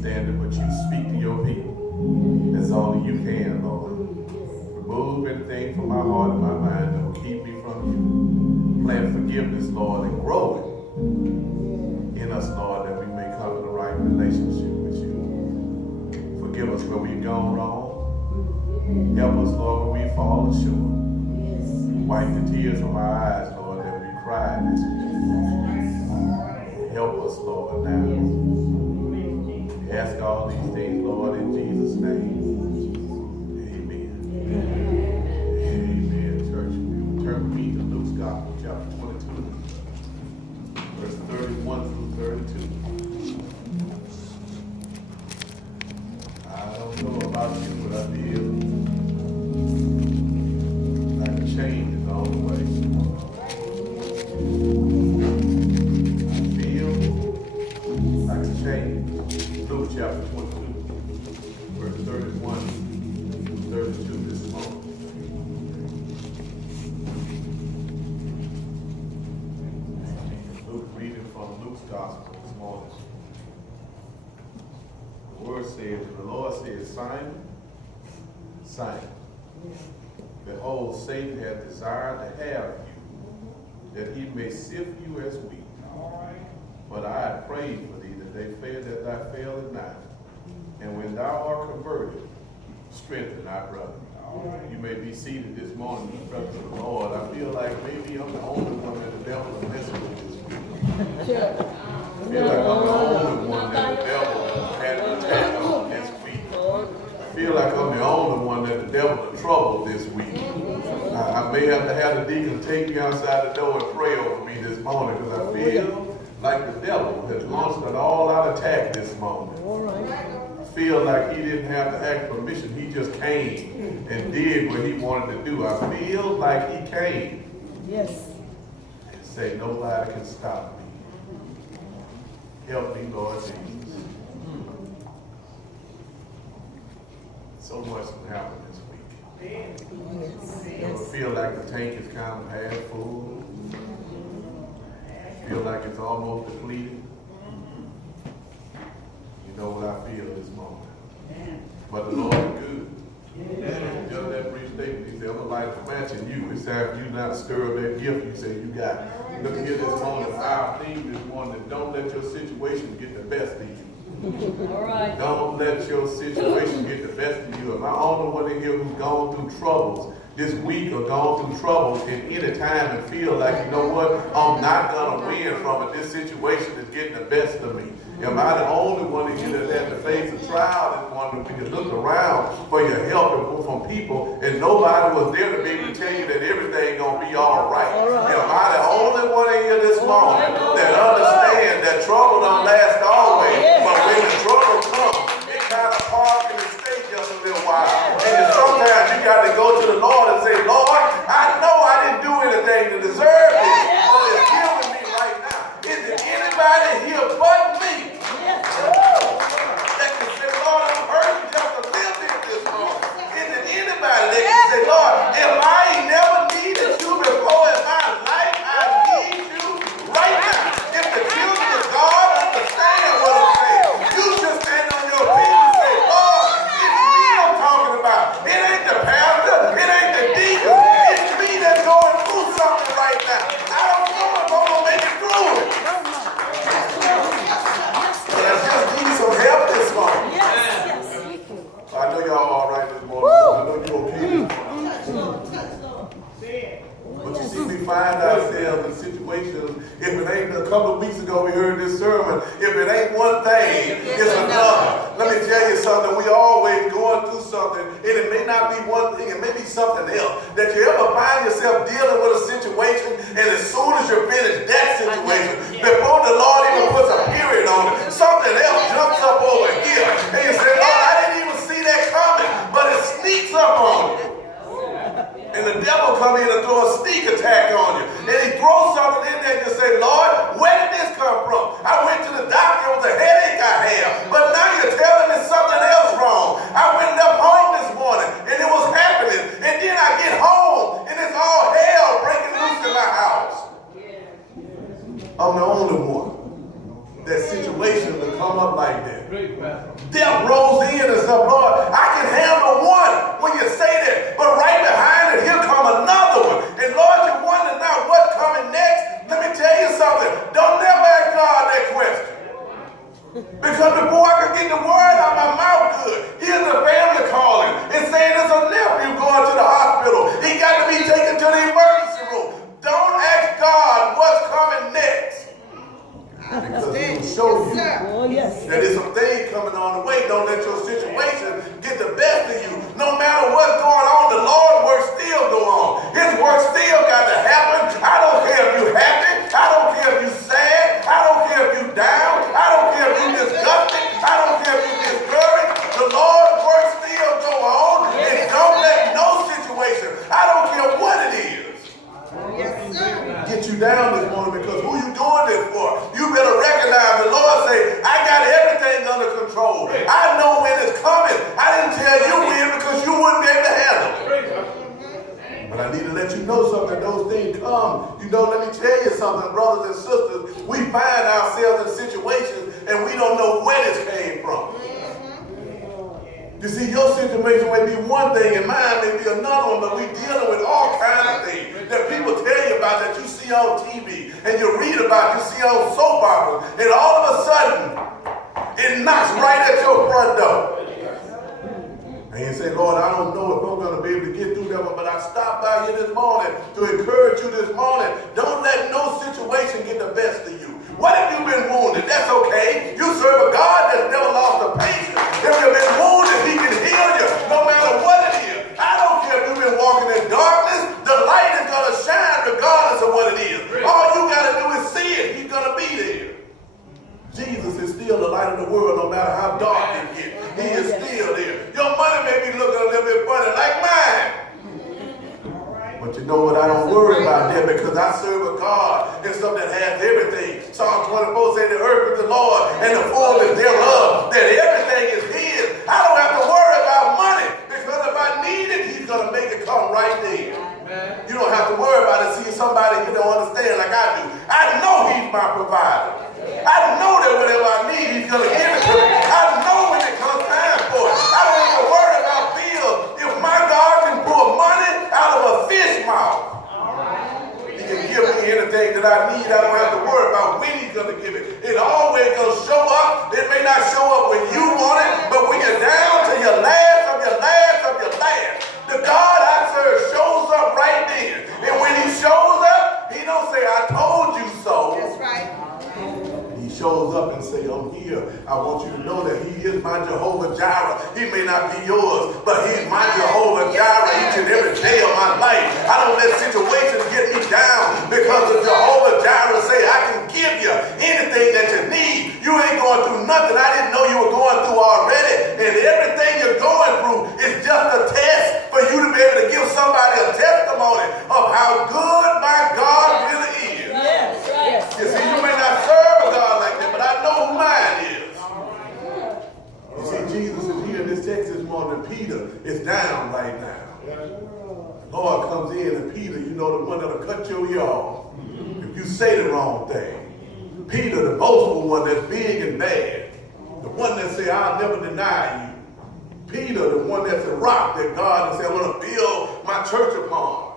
standing, but you speak to your people. That's all you can, Lord. Remove anything from my heart and my mind that will keep me from you. Plant forgiveness, Lord, and grow it in us, Lord, that we may come in the right relationship with you. Forgive us where we've gone wrong. Help us, Lord, when we fall short. Wipe the tears from our eyes, Lord, that we cried this week. Help us, Lord, now. We ask all these things, Lord, in Jesus' name. Amen, church. Turn with me to Luke's Gospel, chapter 22, verse 31 through 32. I don't know about you, but I feel like a change is on the way. I feel like a change. Luke chapter 22, verse 31 through 32 this morning. Luke reading from Luke's Gospel this morning. The word says, the Lord says, Simon, Simon, behold, Satan hath desired to have you, that he may sift you as wheat. But I have prayed for thee that thou failest not. And when thou art converted, strengthen thy brother. You may be seated this morning in the presence of the Lord. I feel like maybe I'm the only one that the devil is messing with this week. I feel like I'm the only one that the devil had an attack on this week. I feel like I'm the only one that the devil has troubled this week. I may have to have the deacon take me outside the door and pray over me this morning because I feel like the devil has launched an all-out attack this morning. I feel like he didn't have to ask permission. He just came and did what he wanted to do. I feel like he came. Yes. And say, nobody can stop me. Help me, Lord Jesus. So much can happen this week. You ever feel like the tank is kind of half full? Feel like it's almost depleted? You know what I feel this moment. But the Lord is good. Just that brief statement, he said, I'm going to light a match in you. It's time for you not to stir up that gift you say you got. Look here this morning, our theme this morning, don't let your situation get the best of you. All right. Don't let your situation get the best of you. Am I the only one in here who's gone through troubles this week or gone through troubles in any time and feel like, you know what, I'm not going to win from it. This situation is getting the best of me. Am I the only one in here that had to face a trial this morning? We can look around for your help from people and nobody was there to be able to tell you that everything going to be all right. Am I the only one in here this morning that understands that trouble don't last always, but when the trouble comes, it kind of parks and it stays just a little while. And sometimes you got to go to the Lord and say, Lord, I know I didn't do anything to deserve this, but it's killing me right now. Is there anybody here but me that can say, Lord, I'm hurting just a little bit this morning? Is there anybody that can say, Lord, if I ain't never needed you before in my life, I need you right now? If the children of God understand what I'm saying, you just stand on your feet and say, Lord, it's me I'm talking about. It ain't the pastor, it ain't the deacon, it's me that's going through something right now. I don't know if I'm going to make it through it. But I just need some help this morning. I know y'all all right this morning. I know you're okay this morning. But you see, we find ourselves in situations, if it ain't a couple of weeks ago we heard this sermon, if it ain't one thing, it's another. Let me tell you something, we always going through something, and it may not be one thing, it may be something else. That you ever find yourself dealing with a situation, and as soon as you finish that situation, before the Lord even puts a period on it, something else jumps up over here. And you say, Lord, I didn't even see that coming, but it sneaks up on you. And the devil come in and throw a sneak attack on you. And he throws something in there and you say, Lord, where did this come from? I went to the doctor, it was a headache I had. But now you're telling me something else wrong. I went up home this morning and it was happening. And then I get home and it's all hell breaking loose in my house. Death rose in and said, Lord, I can handle one when you say that, but right behind it, here come another one. And Lord, you wonder now what's coming next. Let me tell you something. Don't never ask God that question. Because before I could get the word out of my mouth good, here's the family calling and saying there's a nephew going to the hospital. He got to be taken to the emergency room. Don't ask God what's coming next. Because he will show you that there's some things coming on the way. Don't let your situation get the best of you. No matter what's going on, the Lord's work still go on. His work still got to happen. I don't care if you're happy. I don't care if you're sad. I don't care if you're down. I don't care if you're disgusted. I don't care if you're discouraged. The Lord's work still go on. And don't let no situation, I don't care what it is, get you down this morning, because who you doing this for? You better recognize the Lord say, I got everything under control. I know when it's coming. I didn't tell you when because you wouldn't be able to handle it. But I need to let you know something. Those things come. You know, let me tell you something, brothers and sisters. We find ourselves in situations and we don't know where this came from. You see, your situation may be one thing and mine may be another one, but we're dealing with all kinds of things that people tell you about, that you see on TV and you read about, you see on soap operas, and all of a sudden, it knocks right at your front door. And you say, Lord, I don't know if I'm going to be able to get through that one, but I stopped by here this morning to encourage you this morning. Don't let no situation get the best of you. What if you've been wounded? That's okay. You serve a God that's never lost a patient. If you've been wounded, he can heal you no matter what it is. I don't care if you've been walking in darkness. The light is going to shine regardless of what it is. All you got to do is see it. He's going to be there. Jesus is still the light of the world no matter how dark it gets. He is still there. Your money may be looking a little bit funny like mine. But you know what? I don't worry about that because I serve a God and something that has everything. Psalm 24 says the earth is the Lord and the fullness thereof, that everything is his. I don't have to worry about money because if I need it, he's going to make it come right there. You don't have to worry about it. See somebody you don't understand like I do. I know he's my provider. I know that whatever I need, he's going to give it to me. I know when it comes time for it. I don't have to worry about bills. If my God can pull money out of a fish mouth, he can give me anything that I need. I don't have to worry about when he's going to give it. It always going to show up. It may not show up when you want it, but when you're down to your last of your last of your last, the God I serve shows up right then. And when he shows up, he don't say, I told you so. That's right. He shows up and say, I'm here. I want you to know that he is my Jehovah Jireh. He may not be yours, but he's my Jehovah Jireh each and every day of my life. I don't let situations get me down because the Jehovah Jireh say, I can give you anything that you need. You ain't going through nothing I didn't know you were going through already. And everything you're going through is just a test for you to be able to give somebody a testimony of how good my God really is. Yes. You see, you may not serve a God like that, but I know who mine is. You see, Jesus is here in this text this morning. Peter is down right now. The Lord comes in, and Peter, you know, the one that'll cut your ear off if you say the wrong thing. Peter, the boastful one that's big and bad. The one that say, I'll never deny you. Peter, the one that's a rock that God has said, I'm going to build my church upon.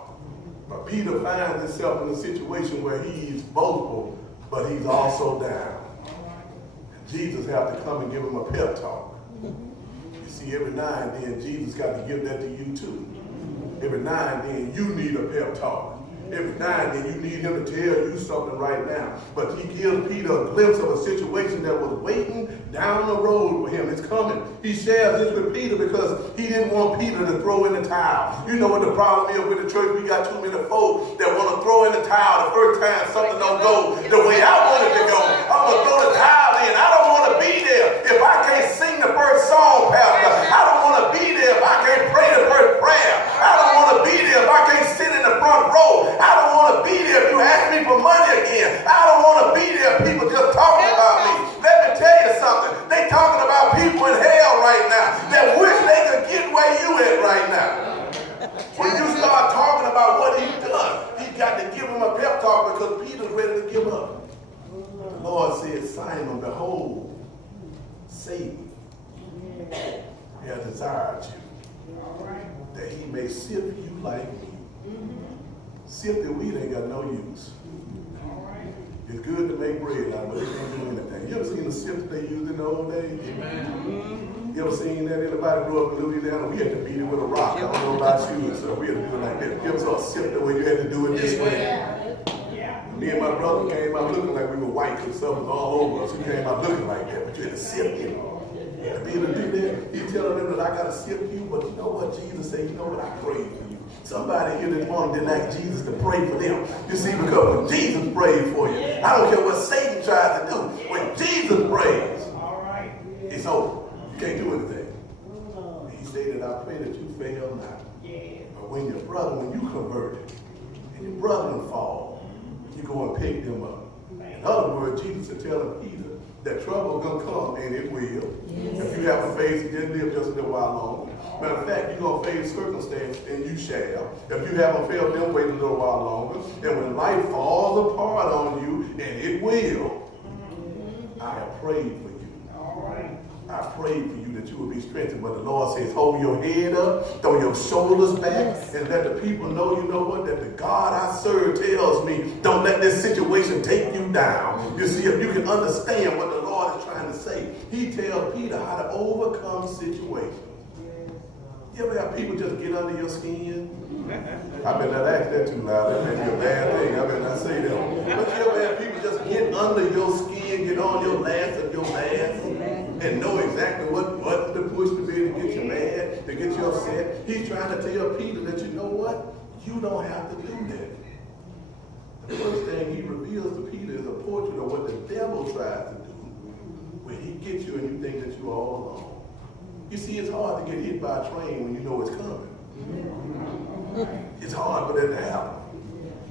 But Peter finds himself in a situation where he's boastful, but he's also down. And Jesus has to come and give him a pep talk. You see, every now and then, Jesus got to give that to you too. Every now and then, you need a pep talk. Every now and then, you need him to tell you something right now. But he gives Peter a glimpse of a situation that was waiting down the road for him. It's coming. He shares this with Peter because he didn't want Peter to throw in the towel. You know what the problem is with the church? We got too many folk that want to throw in the towel the first time something don't go the way I want it to go. I'm going to throw the towel in. I don't want to be there if I can't sing the first song, Pastor. I don't want to be there if I can't pray the first prayer. I don't want to be there if I can't sit in the front row. I don't want to be there if you ask me for money again. I don't want to be there if people just talking about me. Let me tell you something. They talking about people in hell right now that wish they could get where you at right now. When you start talking about what he's done, he got to give him a pep talk because Peter's ready to give up. The Lord said, Simon, behold, desired you, that he may sift you like wheat. Sifted wheat ain't got no use. It's good to make bread out of it, but it can't do anything. You ever seen the sift they used in the old days? Amen. You ever seen that? Anybody grew up in Louisiana? We had to beat it with a rock. I don't know about you, so we had to do it like that. You ever saw a sifter where you had to do it this way? Yeah. Me and my brother came out looking like we were white because something was all over us. We came out looking like that, but you had to sift it. To be able to do that, he's telling them that I got to sift you, but you know what? Jesus said, you know what? I prayed for you. Somebody here this morning didn't ask Jesus to pray for them. You see, because when Jesus prayed for you, I don't care what Satan tries to do. When Jesus prays, it's over. You can't do anything. He said that I pray that you fail not. But when your brother, when you converted, and your brother fall, you go and pick them up. In other words, Jesus is telling Peter that trouble is going to come, and it will. If you have a faith, you just live just a little while longer. Matter of fact, you're going to face circumstance, and you shall. If you haven't failed them, wait a little while longer. And when life falls apart on you, and it will, I have prayed for you. I prayed for you that you would be strengthened. But the Lord says, hold your head up, throw your shoulders back, and let the people know, you know what, that the God I serve tells me, don't let this situation take you down. You see, if you can understand what the Lord is trying to say, he tells Peter how to overcome situations. You ever have people just get under your skin? I better not ask that too loud. That may be a bad thing. I better not say that. But you ever have people just get under your skin, get on your last of your last, and know exactly what button to push to be able to get you mad, to get you upset? He's trying to tell Peter that, you know what? You don't have to do that. The first thing he reveals to Peter is a portrait of what the devil tries to do when he gets you and you think that you're all alone. You see, it's hard to get hit by a train when you know it's coming. It's hard for that to happen.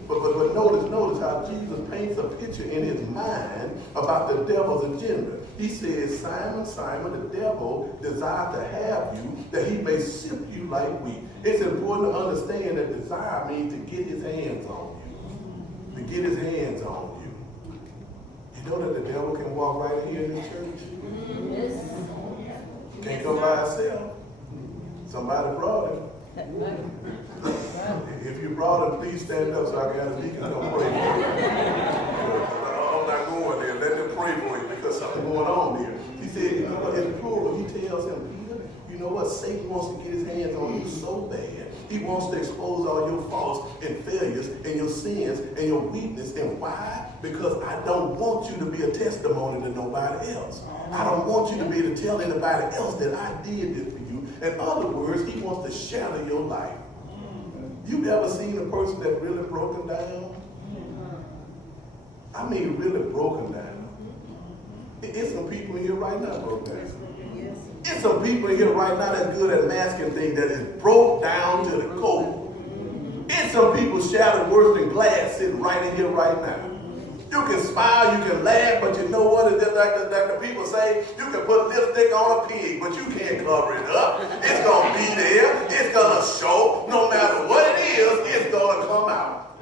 But notice how Jesus paints a picture in his mind about the devil's agenda. He says, Simon, Simon, the devil desires to have you, that he may sift you like wheat. It's important to understand that desire means to get his hands on you. To get his hands on you. You know that the devil can walk right here in the church? Yes. Can't come by itself. Somebody brought him. If you brought him, please stand up so I can have a deacon come pray for you. I'm not going there. Let them pray for you because something's going on there. He said, you know what, in plural, he tells him, Peter, you know what, Satan wants to get his hands on you so bad. He wants to expose all your faults and failures and your sins and your weakness. And why? Because I don't want you to be a testimony to nobody else. I don't want you to be able to tell anybody else that I did this for you. In other words, he wants to shatter your life. You've ever seen a person that's really broken down? I mean really broken down. It's some people in here right now broken down. It's some people in here right now that's good at masking things that is broke down to the core. It's some people shattered worse than glass sitting right in here right now. You can smile, you can laugh, but you know what? It's just like the people say, you can put lipstick on a pig, but you can't cover it up. It's going to be there. It's going to show. No matter what it is, it's going to come out.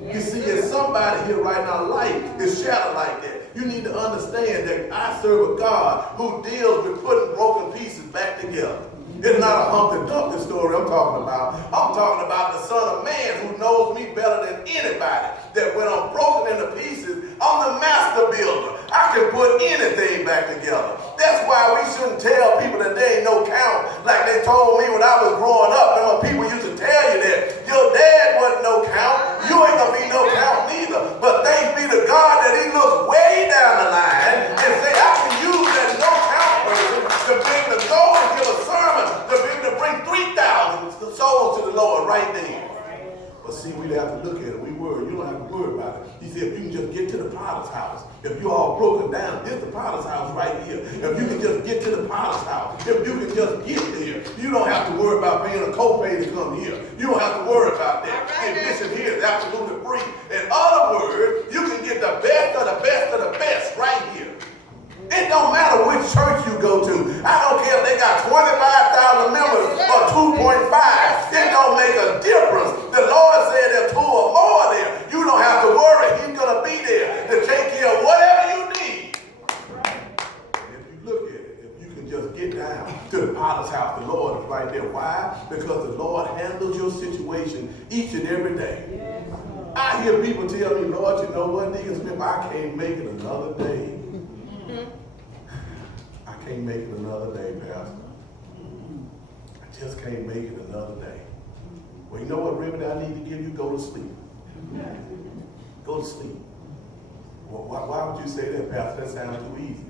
You see, there's somebody here right now, life is shattered like that. You need to understand that I serve a God who deals with putting broken pieces back together. It's not a Humpty Dumpty story I'm talking about. I'm talking about the Son of Man who knows me better than anybody. That when I'm broken into pieces, I'm the master builder. I can put anything back together. That's why we shouldn't tell people that there ain't no count like they told me when I was growing up. And when people used to tell you that your dad wasn't no count, you ain't going to be no count neither. But thanks be to God that he looks way down the line and say, I can use that no count person to be able to go and give a sermon, to be able to bring 3,000 souls to the Lord right there. But see, we have to look at it. You don't have to worry about it. He said, if you can just get to the potter's house, if you're all broken down, there's the potter's house right here. If you can just get to the potter's house, if you can just get there, you don't have to worry about paying a copay to come here. You don't have to worry about that. Admission here is absolutely free. In other words, you can get the best of the best of the best right here. It don't matter which church you go to. I don't care if they got 25,000 members or 2.5. It don't make a difference. The Lord said there's 2 or more there. You don't have to worry. He's going to be there to take care of whatever you need. And if you look at it, if you can just get down to the potter's house, the Lord is right there. Why? Because the Lord handles your situation each and every day. I hear people tell me, Lord, you know what, Deacon Smith, I can't make it another day. I can't make it another day, Pastor. I just can't make it another day. Well, you know what remedy I need to give you? Go to sleep. Go to sleep. Well, why would you say that, Pastor? That sounds too easy.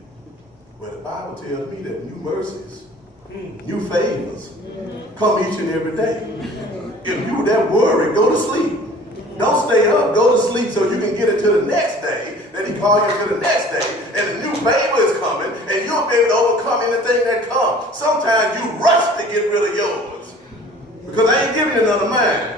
Well, the Bible tells me that new mercies, new favors come each and every day. If you that worried, go to sleep. Don't stay up. Go to sleep so you can get it to the next day. Then he call you to the next day, and the new favor is coming, and you'll be able to overcome anything that comes. Sometimes you rush to get rid of yours because I ain't giving you another mind.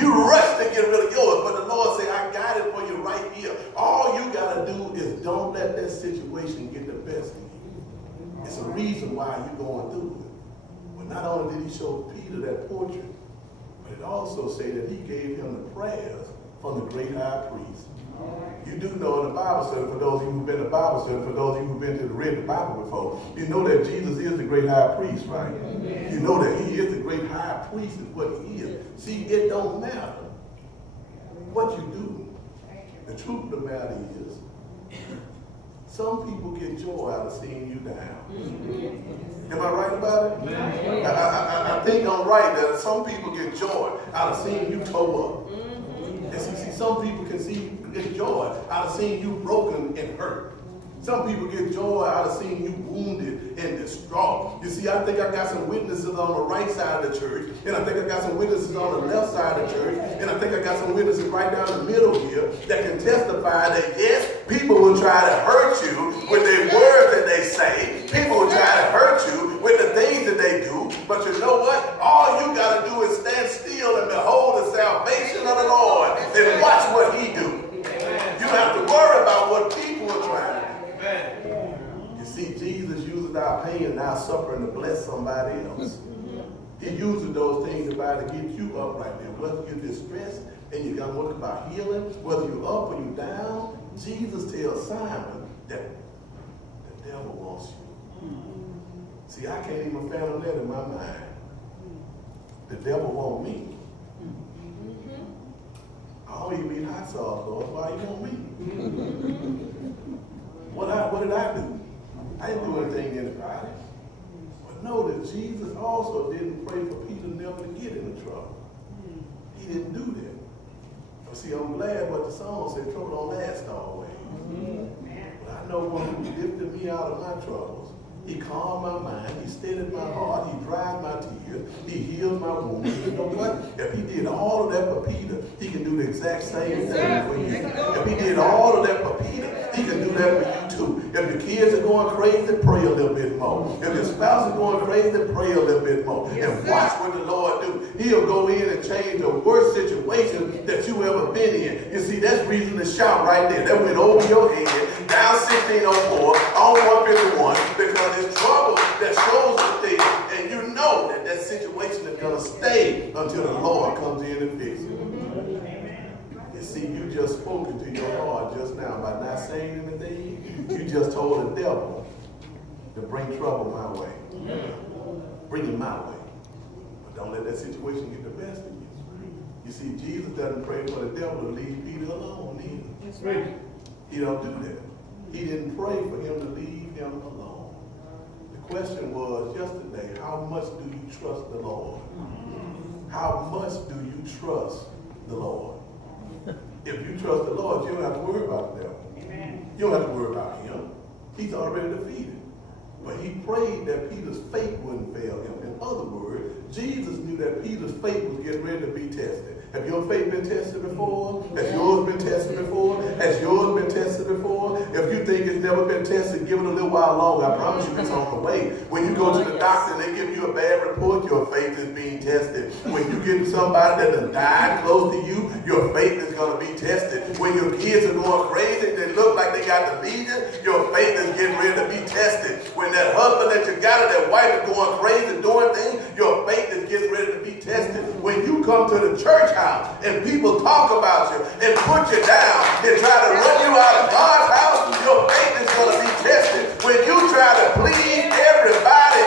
You rush to get rid of yours, but the Lord said, I got it for you right here. All you got to do is don't let that situation get the best of you. It's a reason why you're going through it. But not only did he show Peter that portrait, but it also said that he gave him the prayers from the great high priest. You do know in the Bible study, for those of you who've been to Bible study, for those of you who've been to read the Bible before, you know that Jesus is the great high priest, right? You know that he is the great high priest is what he is. See, it don't matter what you do. The truth of the matter is, some people get joy out of seeing you down. Am I right about it? I think I'm right that some people get joy out of seeing you toe up. And see, some people get joy out of seeing you broken and hurt. Some people get joy out of seeing you wounded and distraught. You see, I think I got some witnesses on the right side of the church, and I think I got some witnesses on the left side of the church, and I think I got some witnesses right down the middle here that can testify that, yes, people will try to hurt you with the words that they say. People will try to hurt you with the things that they do. But you know what? All you got to do is stand still and behold the salvation of the Lord and watch what he do. You don't have to worry about what people are trying to do. You see, Jesus uses our pain and our suffering to bless somebody else. He uses those things to try to get you up right there. Whether you're distressed and you're going to look about healing, whether you're up or you're down, Jesus tells Simon that the devil wants you. See, I can't even fathom that in my mind. The devil wants me. I don't even eat hot sauce, Lord. Why you want me? What did I do? I didn't do anything to anybody. But know that Jesus also didn't pray for Peter never to get into trouble. He didn't do that. But see, I'm glad what the song said, trouble don't last always. But I know one who lifted me out of my troubles. He calmed my mind. He steadied my heart. He dried my tears. He healed my wounds. You know what? If he did all of that for Peter, he can do the exact same thing for you. If he did all of that for Peter, he can do that for you too. If your kids are going crazy, pray a little bit more. If your spouse is going crazy, pray a little bit more. And watch what the Lord do. He'll go in and change the worst situation that you ever been in. You see, that's reason to shout right there. That went over your head, down 1604, on 151, because it's trouble that shows up there, and you know that that situation is going to stay until the Lord comes in and fixes it. You see, you just spoke into your heart just now by not saying anything. You just told the devil to bring trouble my way. Bring it my way. But don't let that situation get the best of you. You see, Jesus doesn't pray for the devil to leave Peter alone either. That's right. He don't do that. He didn't pray for him to leave him alone. The question was yesterday, how much do you trust the Lord? How much do you trust the Lord? If you trust the Lord, you don't have to worry about the devil. You don't have to worry about him. He's already defeated. But he prayed that Peter's faith wouldn't fail him. In other words, Jesus knew that Peter's faith was getting ready to be tested. Have your faith been tested before? Has yours been tested before? Has yours been tested before? If you think it's never been tested, give it a little while longer. I promise you it's on the way. When you go to the doctor and they give you a bad report, your faith is being tested. When you get somebody that has died close to you, your faith is going to be tested. When your kids are going crazy, they look like they got the legion, your faith is getting ready to be tested. When that husband that you got or that wife is going crazy doing things, your faith is getting ready to be tested. When you come to the church house and people talk about you and put you down and try to run you out of God's house, your faith is going to be tested. When you try to please everybody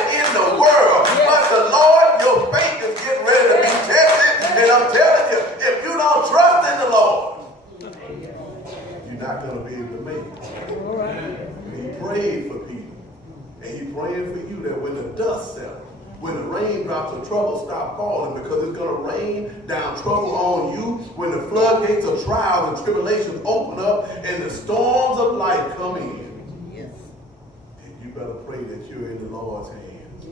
praying for you that when the dust settles, when the raindrops of trouble stop falling, because it's going to rain down trouble on you, when the floodgates of trials and tribulations open up and the storms of life come in, yes, then you better pray that you're in the Lord's hands.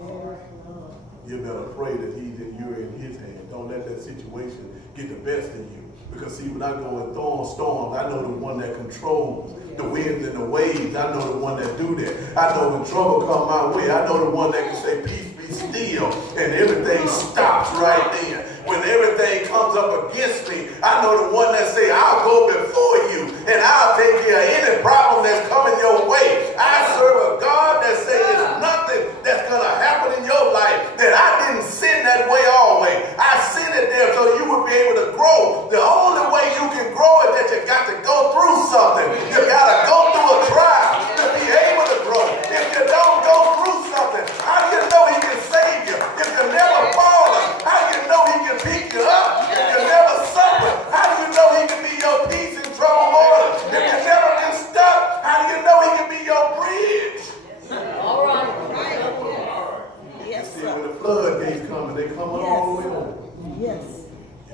You better pray that you're in his hands. Don't let that situation get the best of you. Because see, when I go in storms, I know the one that controls the winds and the waves. I know the one that do that. I know when trouble come my way, I know the one that can say, peace be still, and everything stops right then. When everything comes up against me, I know the one that say, I'll go before you, and I'll take care of any problem that's coming your way. I serve a God that says there's nothing that's going to happen in your life that I didn't send that way always. I sent it there so you would be able to grow. The only way you can grow is that you got to go through something. You got to go through a trial to be able to grow. If you don't go through something, how do you know he can save you? If you never fall, how do you know he can pick you up? If you never suffer, how do you know he can be your peace in troubled water? If you never been stuck, how do you know he can be your bridge? All right. Yes, see, when the floodgates come, and they come all the way over. Yes.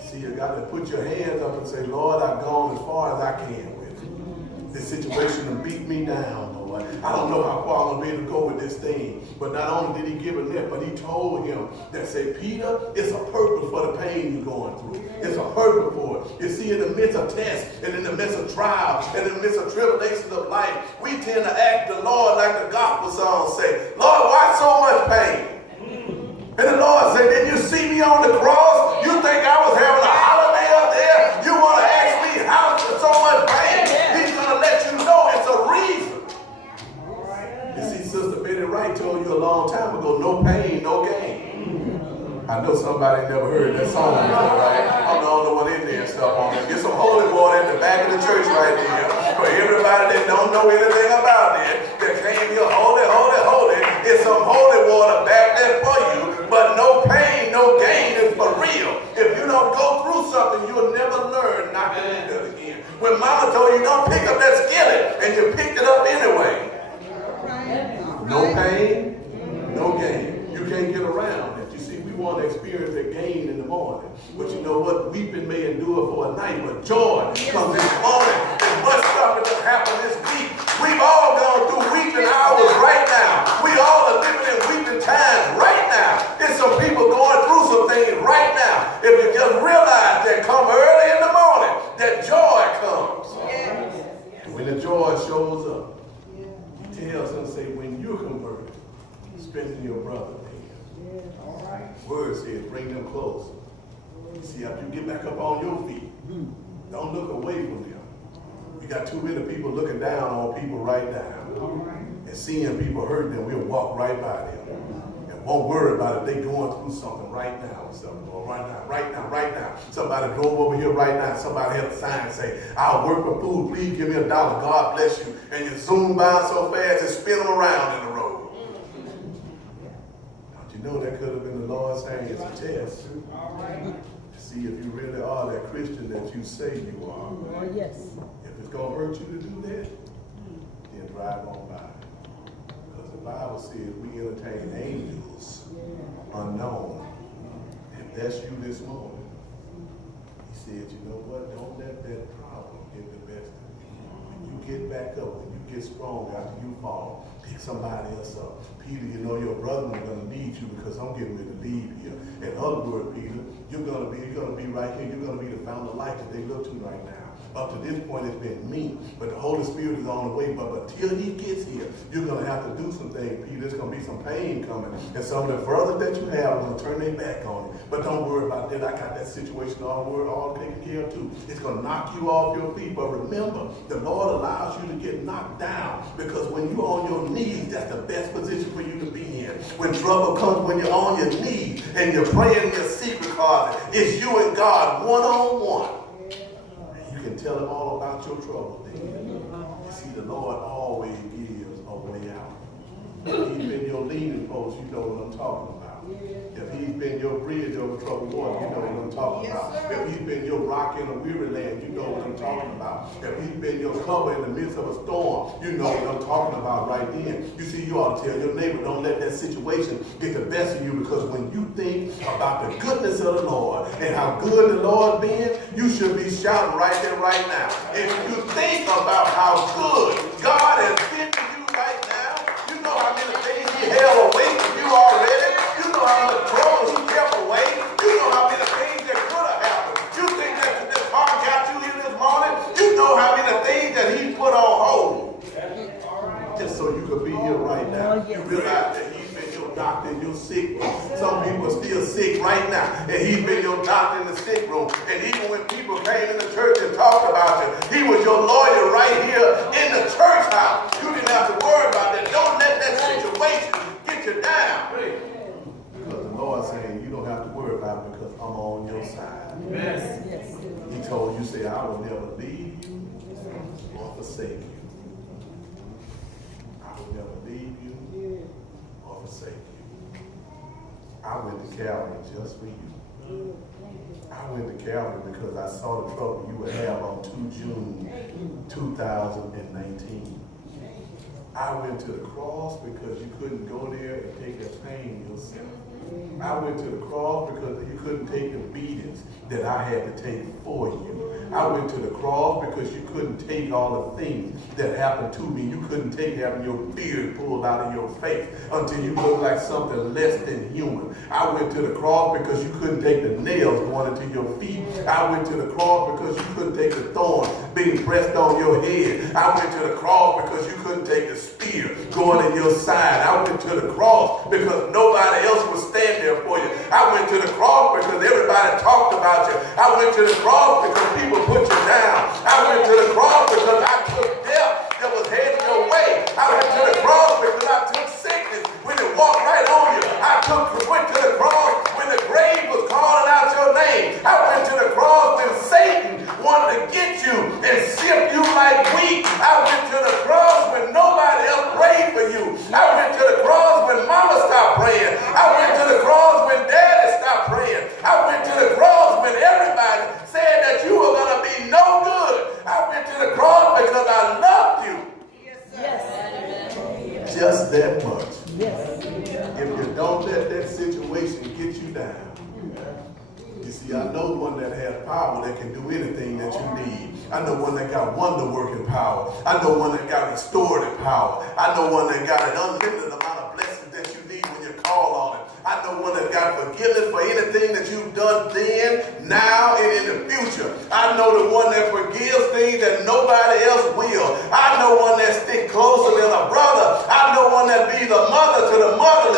See, you got to put your hands up and say, Lord, I've gone as far as I can with it. This situation will beat me down, Lord. I don't know how far I'm going to be able to go with this thing. But not only did he give a net, but he told him that, say, Peter, it's a purpose for the pain you're going through. It's a purpose for it. You see, in the midst of tests, and in the midst of trials, and in the midst of tribulations of life, we tend to ask the Lord like the gospel songs say, Lord, why so much pain? And the Lord said, didn't you see me on the cross? You think I was having a holiday up there? You want to ask me how there's so much pain? He's going to let you know it's a reason. You see, Sister Betty Wright told you a long time ago, no pain, no gain. I know somebody never heard that song before, right? I'm the only one in there and stuff on it. Get some holy water in the back of the church right there. For everybody that don't know anything about it, that came here, holy, holy, holy. It's some holy water back there for you. But no pain, no gain is for real. If you don't go through something, you'll never learn not to do that again. When Mama told you don't pick up that skillet, and you picked it up anyway. No pain, no gain. You can't get around it. You see, we want to experience that gain in the morning. But you know what? Weeping may endure for a night, but joy comes in the morning. There's much stuff that has happened this week. We've all gone through weeping hours right now. We all are living in weeping times right now. There's some people going through some things right now. If you just realize that come early in the morning, that joy comes. And when the joy shows up, he tells them, say, when you're converted, strengthen your brother. Word says, bring them close. See, after you get back up on your feet, don't look away from them. We got too many people looking down on people right now. And seeing people hurting them, we'll walk right by them. And won't worry about it. They going through something right now. Right now. Somebody drove over here right now. Somebody had a sign say, I'll work for food. Please give me $1. God bless you. And you zoom by so fast and spin them around in the road. Don't you know that could have been the Lord saying it's a test? To see if you really are that Christian that you say you are. Oh, yes. If it's going to hurt you to do that, then drive on by. Because the Bible says we entertain angels unknown. If that's you this morning, he said, you know what? Don't let that problem get the best of you. When you get back up, when you get strong after you fall, pick somebody else up. Peter, you know your brother is going to need you because I'm getting ready to leave here. In other words, Peter, you're going to be right here. You're going to be the fountain of life that they look to right now. Up to this point, it's been me, but the Holy Spirit is on the way. But till he gets here, you're going to have to do some things, Peter. There's going to be some pain coming. And some of the brothers that you have are going to turn their back on you. But don't worry about that. I got that situation all taken care of too. It's going to knock you off your feet. But remember, the Lord allows you to get knocked down because when you're on your knees, that's the best position for you to be in. When trouble comes, when you're on your knees and you're praying in your secret closet, it's you and God one-on-one. You can tell him all about your trouble. You see, the Lord always gives a way out. Even your leaning post, you know what I'm talking about. about. If he's been your bridge over troubled water, you know what I'm talking about. If he's been your rock in a weary land, you know what I'm talking about. If he's been your cover in the midst of a storm, you know what I'm talking about right then. You see, you ought to tell your neighbor, don't let that situation get the best of you, because when you think about the goodness of the Lord and how good the Lord been, you should be shouting right there, right now. If you think about how good God has been to you right now, you know how many things he held away from you already. You know how much trouble he kept away. You know how many things that could have happened. You think that this heart got you here this morning? You know how many things that he put on hold. Just so you could be here right now. You realize that he's been your doctor in your sick room. Some people are still sick right now, and he's been your doctor in the sick room. And even when people came in the church and talked about you, he was your lawyer right here in the church house. You didn't have to worry about that. Don't let that situation get you down. Because the Lord saying you don't have to worry about it because I'm on your side. Yes. He told you, say, I will never leave you or forsake you. I will never leave you or forsake you. I went to Calvary just for you. I went to Calvary because I saw the trouble you would have on 2 June 2019. I went to the cross because you couldn't go there and take the pain yourself. I went to the cross because you couldn't take the beatings that I had to take for you. I went to the cross because you couldn't take all the things that happened to me. You couldn't take having your beard pulled out of your face until you looked like something less than human. I went to the cross because you couldn't take the nails going into your feet. I went to the cross because you couldn't take the thorn being pressed on your head. I went to the cross because you couldn't take the spear going in your side. I went to the cross because nobody else would stand there for you. I went to the cross because everybody talked about you. I went to the cross because people put you down. I went to the cross because I took death that was heading your way. I went to the cross because I took sickness when it walked right on you. Went to the cross when the grave was calling out your name. I went to the cross when Satan wanted to get you and sift you like wheat. I went to the cross when nobody else prayed for you. I went to the cross when mama stopped praying. I went to the cross when daddy stopped praying. I went to the cross when everybody said that you were going to be no good. I went to the cross because I loved you. Yes. Just that much. Yes. If you don't let that situation get you down. You see, I know one that has power that can do anything that you need. I know one that got wonder-working power. I know one that got restorative power. I know one that got an unlimited amount of blessings that you need when you call on it. I know one that got forgiveness for anything that you've done then, now, and in the future. I know the one that forgives things that nobody else will. I know one that sticks closer than a brother. I know one that be the mother to the mother